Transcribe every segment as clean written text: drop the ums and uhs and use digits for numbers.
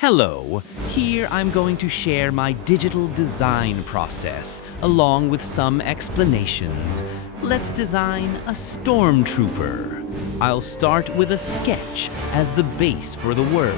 Hello, here I'm going to share my digital design process, along with some explanations. Let's design a Stormtrooper. I'll start with a sketch as the base for the work.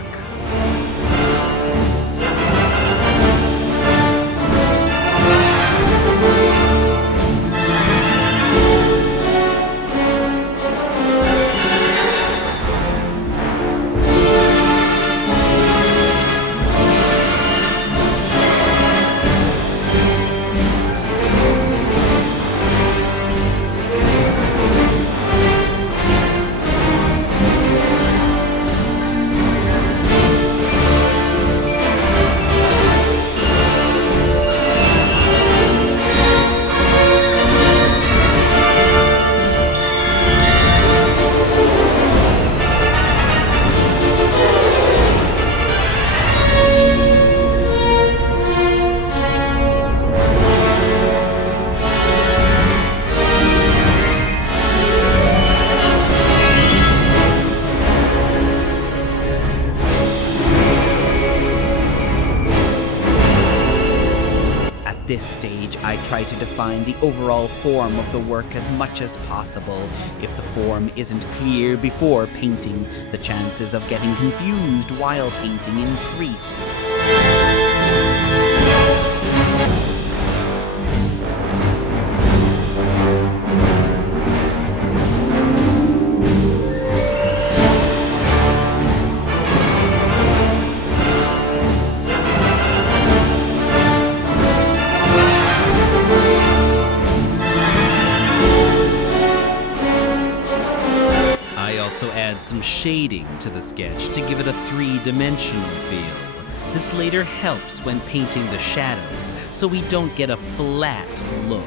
At this stage, I try to define the overall form of the work as much as possible. If the form isn't clear before painting, the chances of getting confused while painting increase. I also add some shading to the sketch to give it a three-dimensional feel. This later helps when painting the shadows, so we don't get a flat look.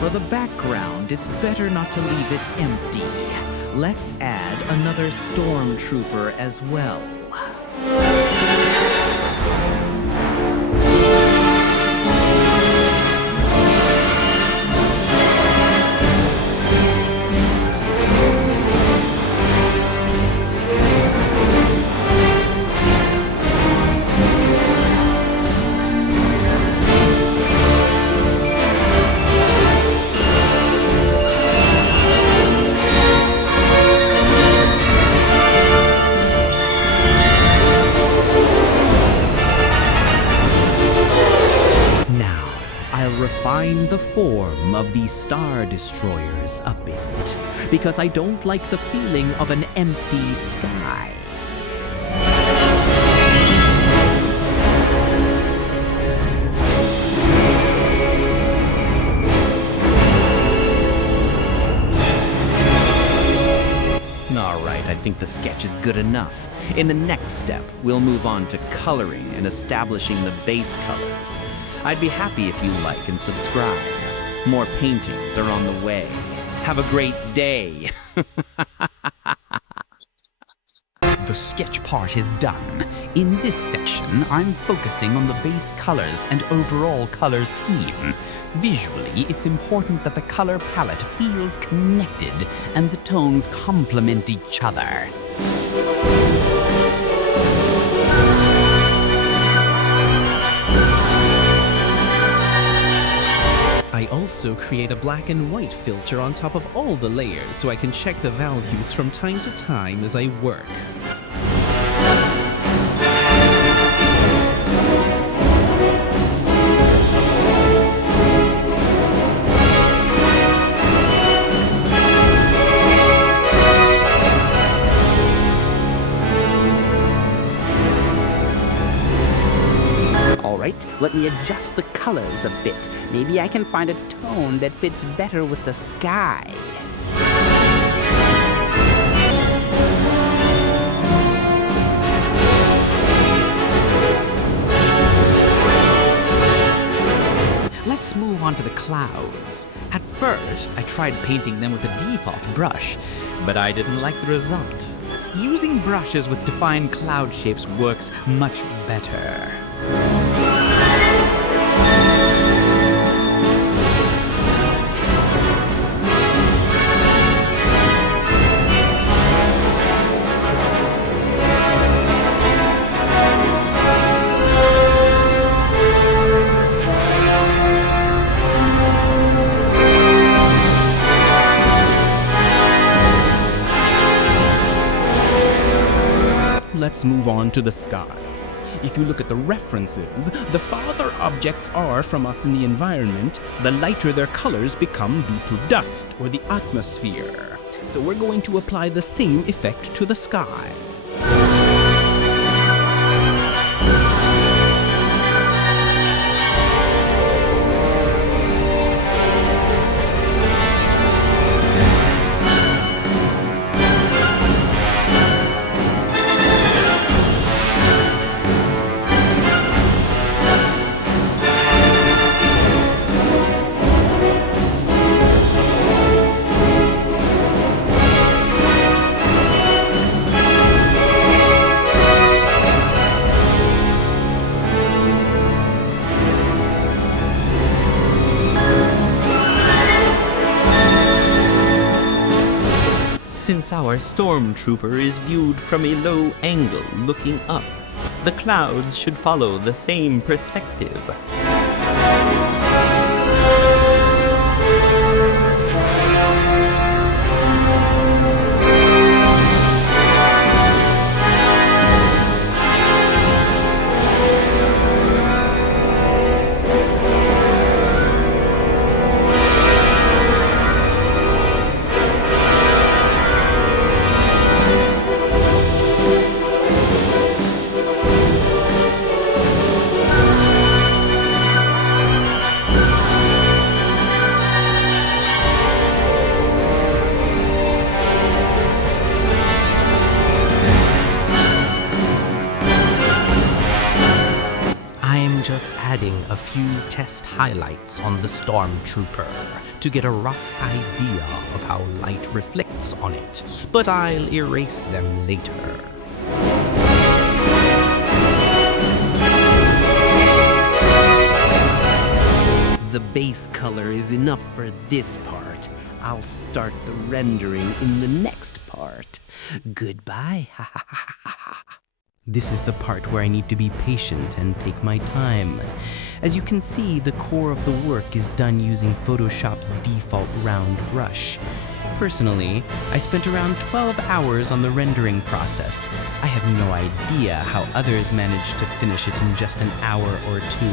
For the background, it's better not to leave it empty. Let's add another Stormtrooper as well. I'll refine the form of these Star Destroyers a bit, because I don't like the feeling of an empty sky. Alright, I think the sketch is good enough. In the next step, we'll move on to coloring and establishing the base colors. I'd be happy if you like and subscribe. More paintings are on the way. Have a great day! the sketch part is done. In this section, I'm focusing on the base colors and overall color scheme. Visually, it's important that the color palette feels connected and the tones complement each other. I also create a black and white filter on top of all the layers so I can check the values from time to time as I work. Alright, let me adjust the colors a bit. Maybe I can find a tone that fits better with the sky. Let's move on to the clouds. At first, I tried painting them with a default brush, but I didn't like the result. Using brushes with defined cloud shapes works much better. Let's move on to the sky. If you look at the references, the farther objects are from us in the environment, the lighter their colors become due to dust or the atmosphere. So we're going to apply the same effect to the sky. Since our Stormtrooper is viewed from a low angle looking up, the clouds should follow the same perspective. Just adding a few test highlights on the Stormtrooper to get a rough idea of how light reflects on it, but I'll erase them later. The base color is enough for this part. I'll start the rendering in the next part. Goodbye. This is the part where I need to be patient and take my time. As you can see, the core of the work is done using Photoshop's default round brush. Personally, I spent around 12 hours on the rendering process. I have no idea how others managed to finish it in just an hour or two.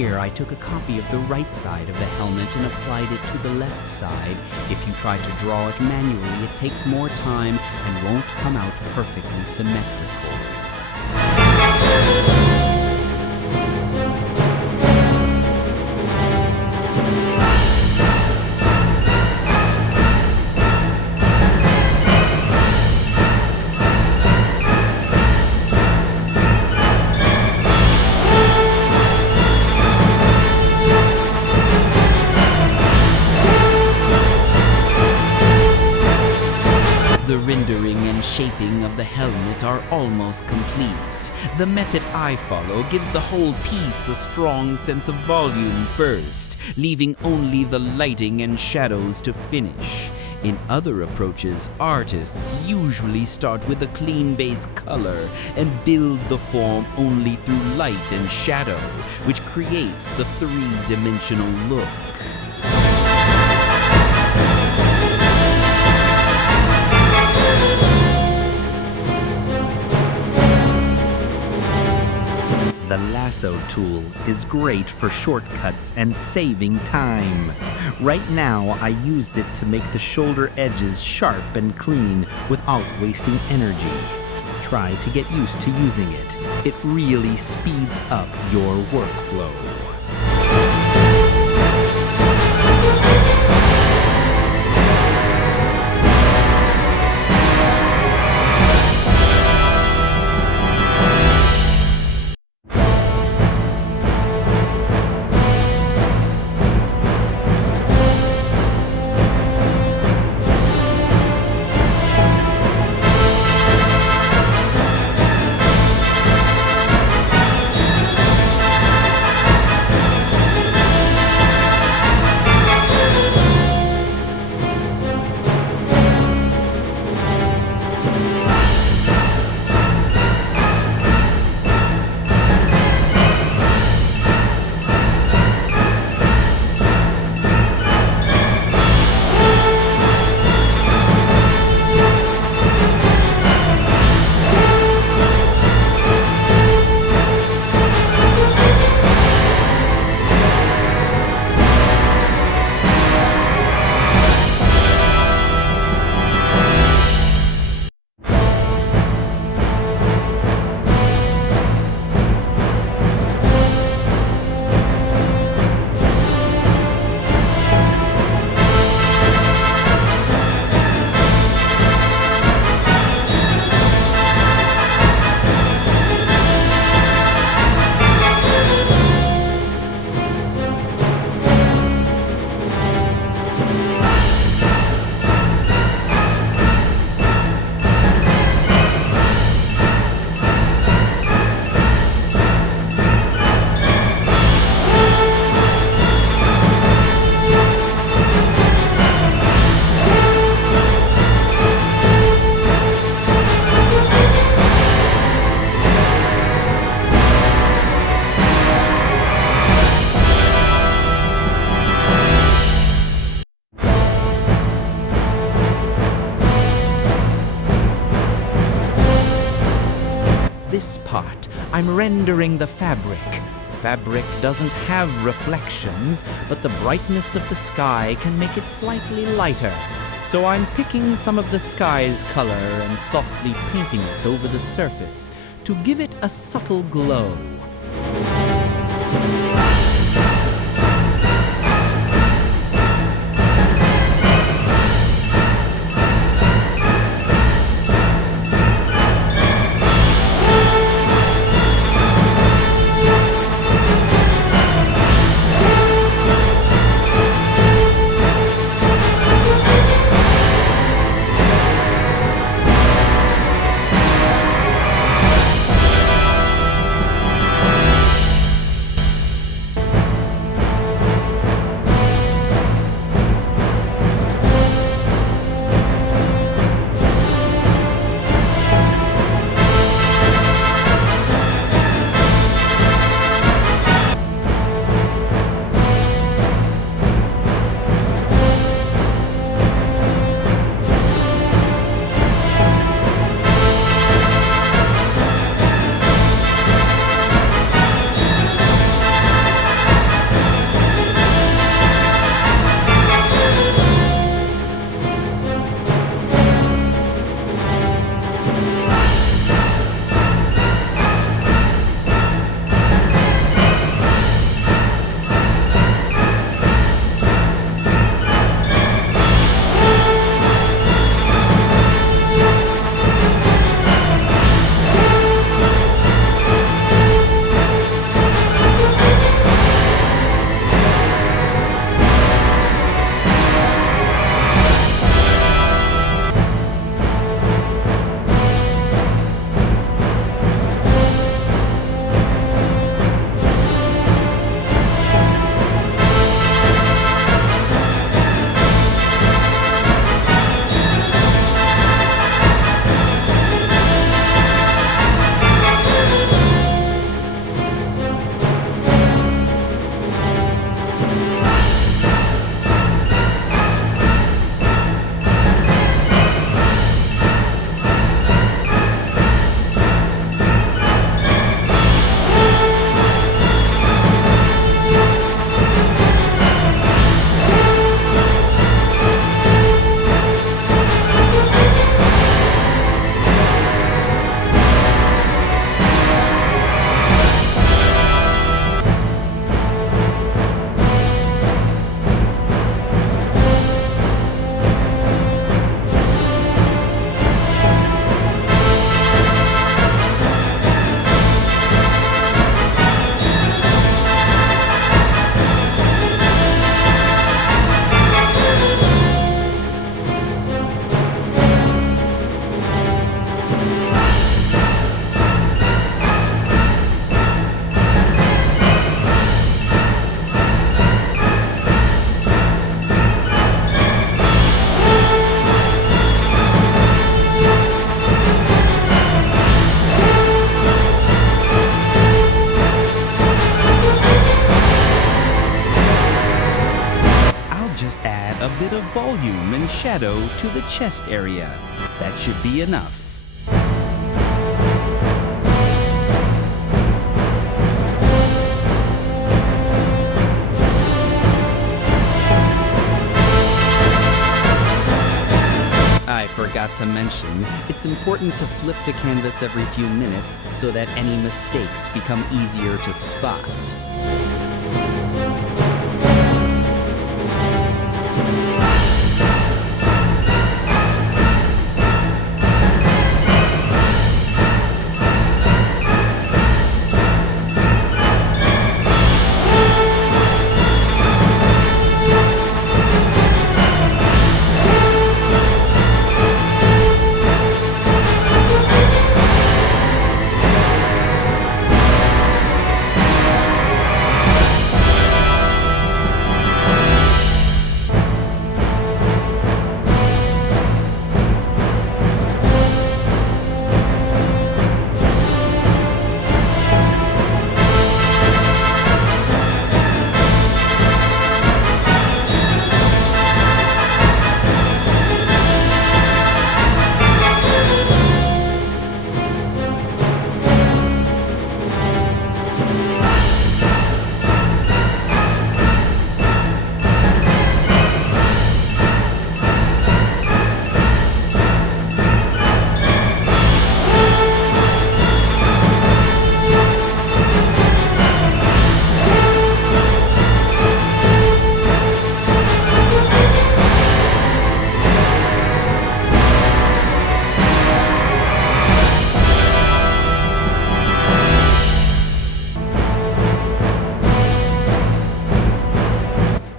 Here, I took a copy of the right side of the helmet and applied it to the left side. If you try to draw it manually, it takes more time and won't come out perfectly symmetrical. The rendering and shaping of the helmet are almost complete. The method I follow gives the whole piece a strong sense of volume first, leaving only the lighting and shadows to finish. In other approaches, artists usually start with a clean base color and build the form only through light and shadow, which creates the three-dimensional look. The lasso tool is great for shortcuts and saving time. Right now, I used it to make the shoulder edges sharp and clean without wasting energy. Try to get used to using it. It really speeds up your workflow. This part, I'm rendering the fabric. Fabric doesn't have reflections, but the brightness of the sky can make it slightly lighter. So I'm picking some of the sky's color and softly painting it over the surface to give it a subtle glow. shadow to the chest area. That should be enough. I forgot to mention, it's important to flip the canvas every few minutes so that any mistakes become easier to spot.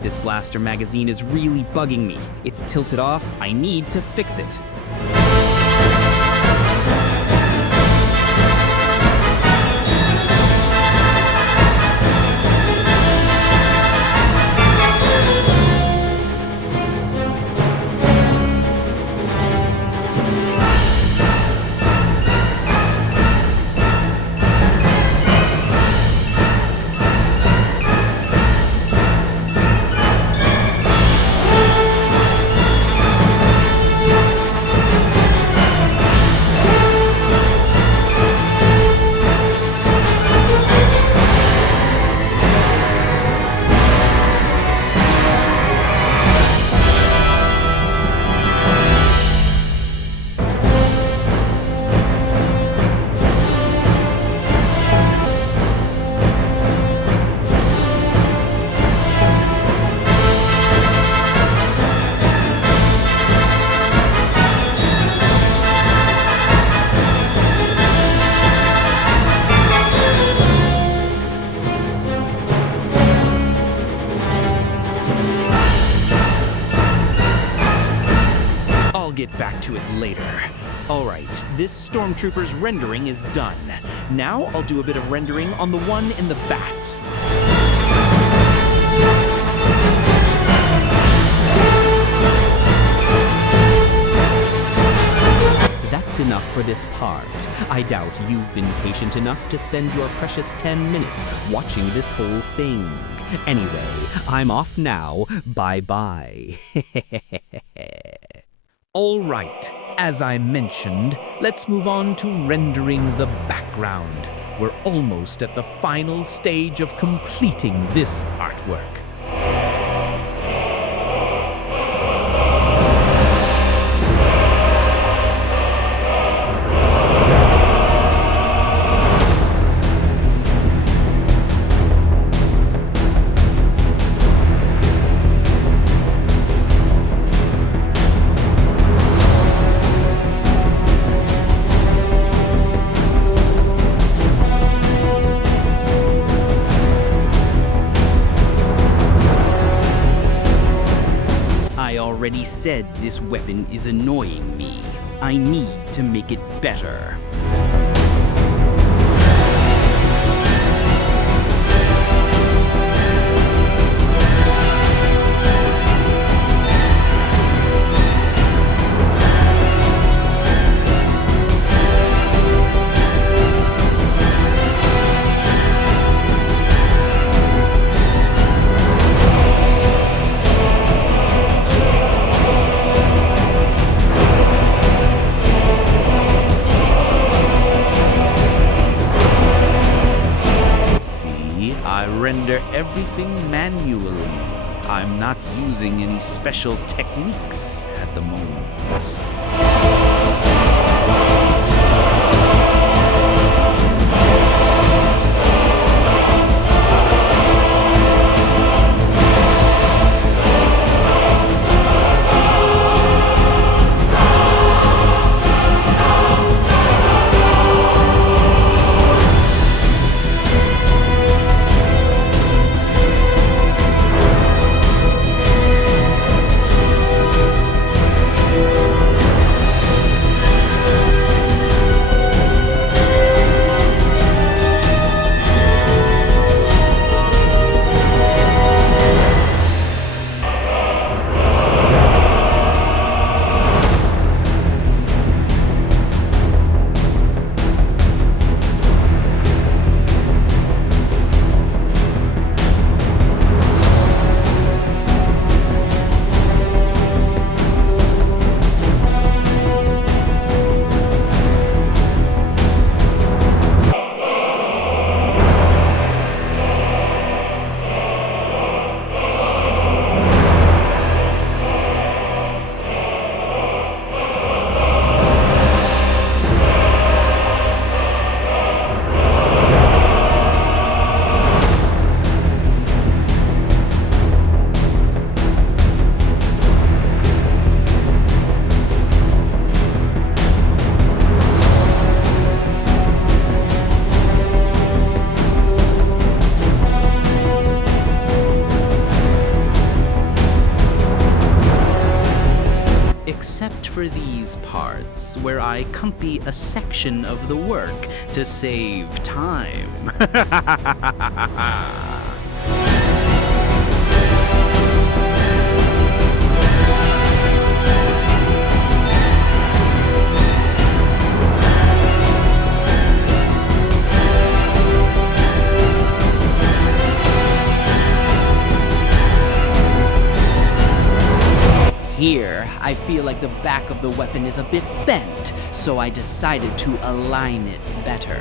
This blaster magazine is really bugging me. It's tilted off. I need to fix it. I'll get back to it later. Alright, this Stormtroopers rendering is done. Now I'll do a bit of rendering on the one in the back. That's enough for this part. I doubt you've been patient enough to spend your precious 10 minutes watching this whole thing. Anyway, I'm off now. Bye-bye. Alright, as I mentioned, let's move on to rendering the background. We're almost at the final stage of completing this artwork. I already said this weapon is annoying me. I need to make it better. everything manually. I'm not using any special techniques at the moment. Except for these parts, where I copy a section of the work to save time. Here, I feel like the back of the weapon is a bit bent, so I decided to align it better.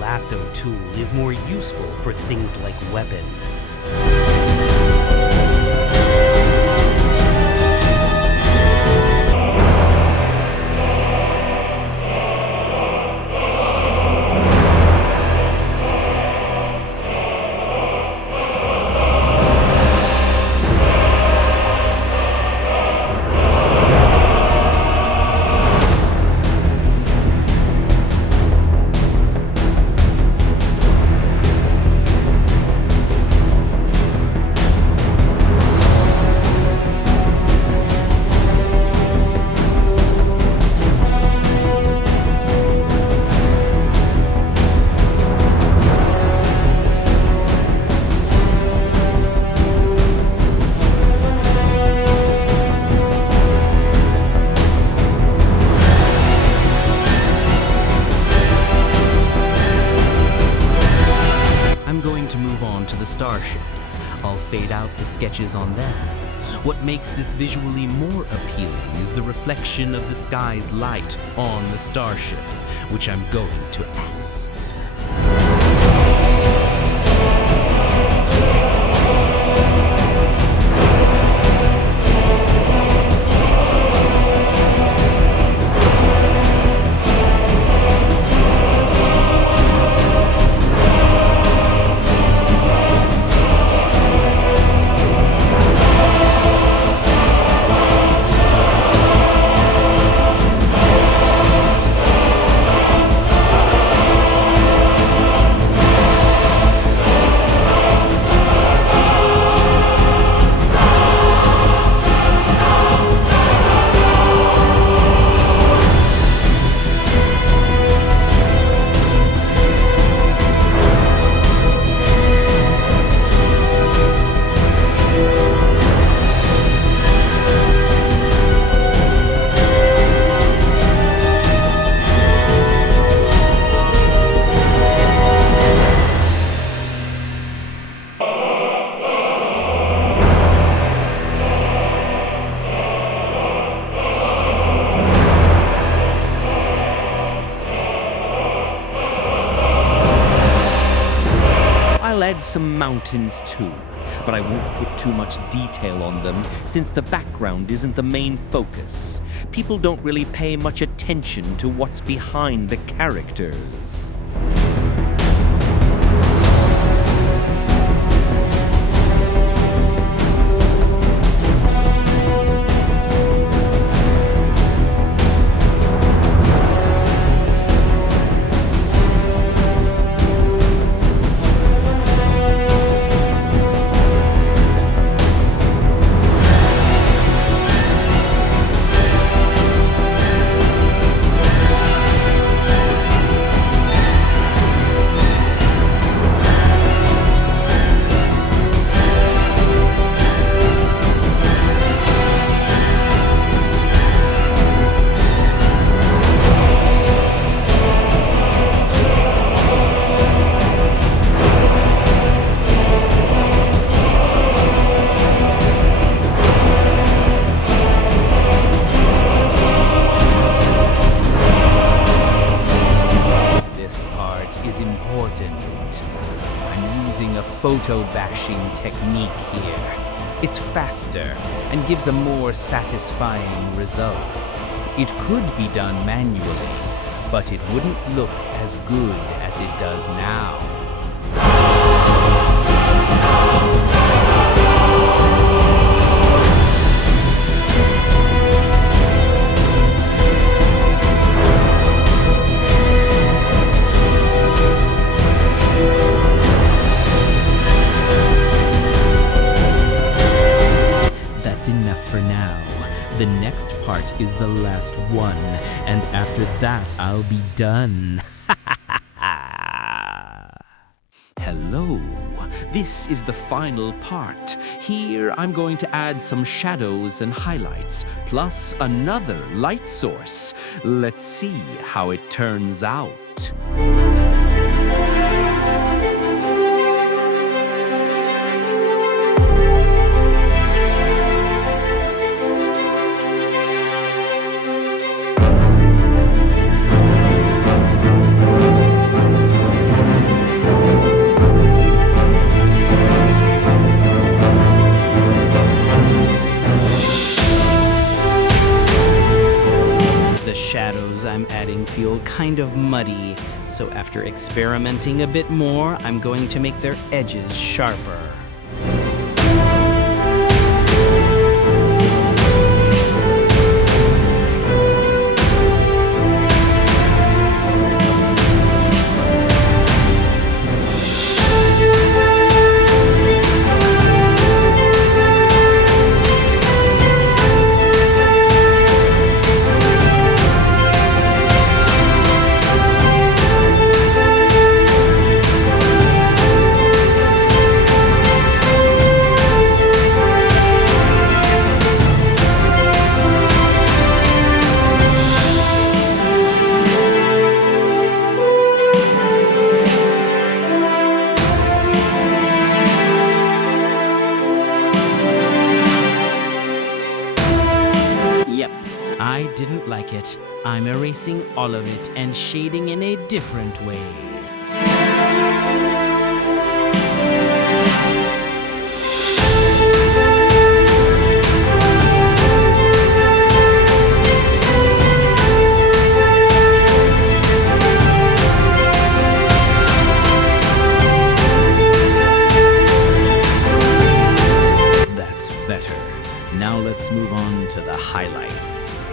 Lasso tool is more useful for things like weapons. Starships. I'll fade out the sketches on them. What makes this visually more appealing is the reflection of the sky's light on the starships, which I'm going to add. I'll add some mountains too, but I won't put too much detail on them since the background isn't the main focus. People don't really pay much attention to what's behind the characters. I'm using a photo bashing technique here. It's faster and gives a more satisfying result. It could be done manually, but it wouldn't look as good as it does now. Enough for now. The next part is the last one, and after that I'll be done. Hello, this is the final part. Here I'm going to add some shadows and highlights, plus another light source. Let's see how it turns out. Shadows I'm adding feel kind of muddy, so after experimenting a bit more, I'm going to make their edges sharper. I didn't like it. I'm erasing all of it and shading in a different way. That's better. Now let's move on to the highlights.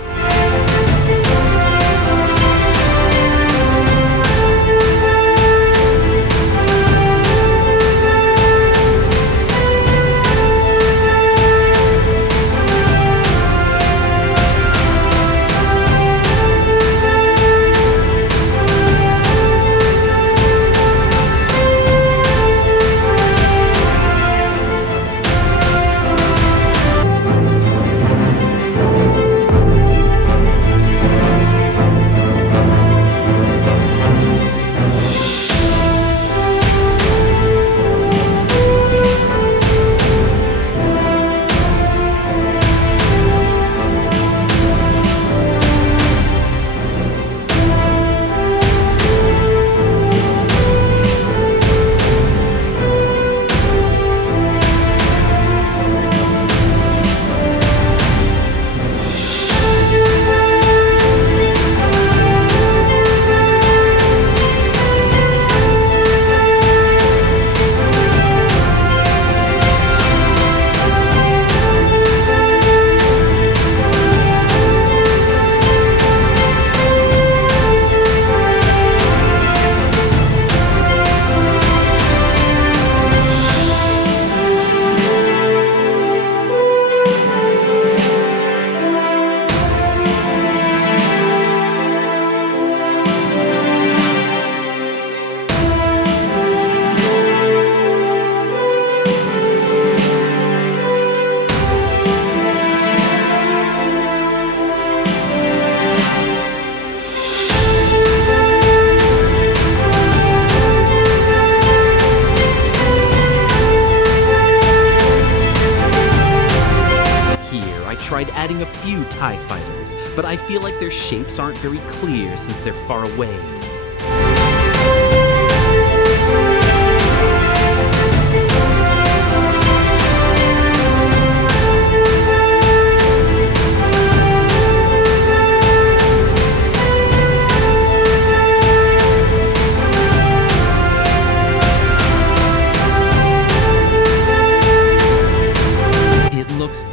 a few TIE fighters, but I feel like their shapes aren't very clear since they're far away.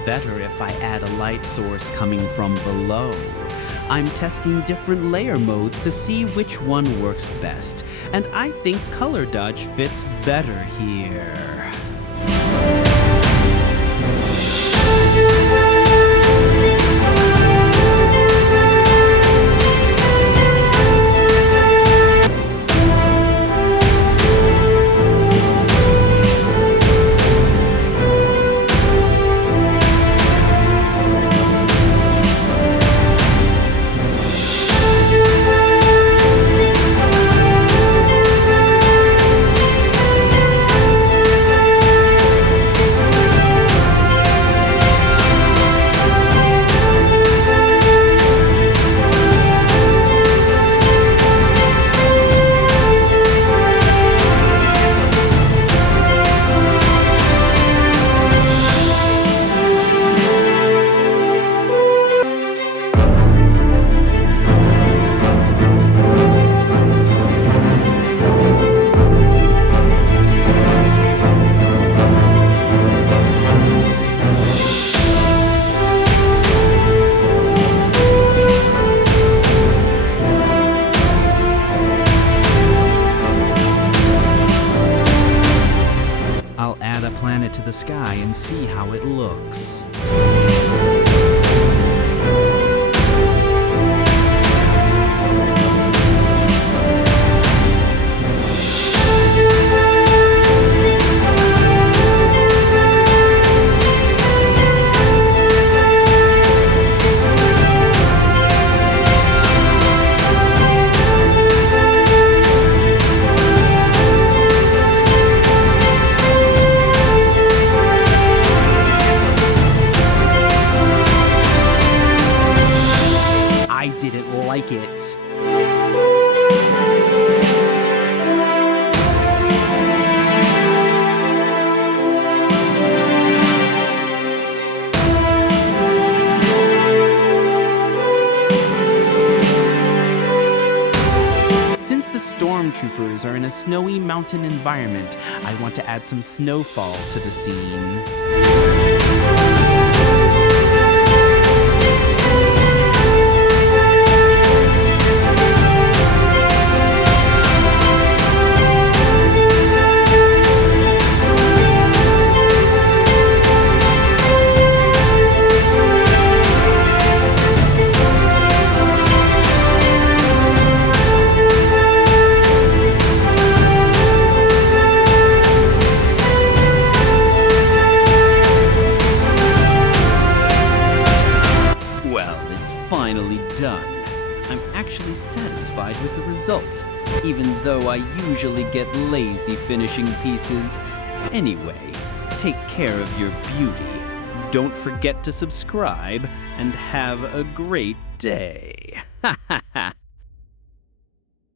Better if I add a light source coming from below. I'm testing different layer modes to see which one works best, and I think color dodge fits better here. Planet to the sky and see how it looks. Like it. Since the Stormtroopers are in a snowy mountain environment, I want to add some snowfall to the scene. Finally done. I'm actually satisfied with the result, even though I usually get lazy finishing pieces. Anyway, take care of your beauty. Don't forget to subscribe and have a great day. Ha ha ha.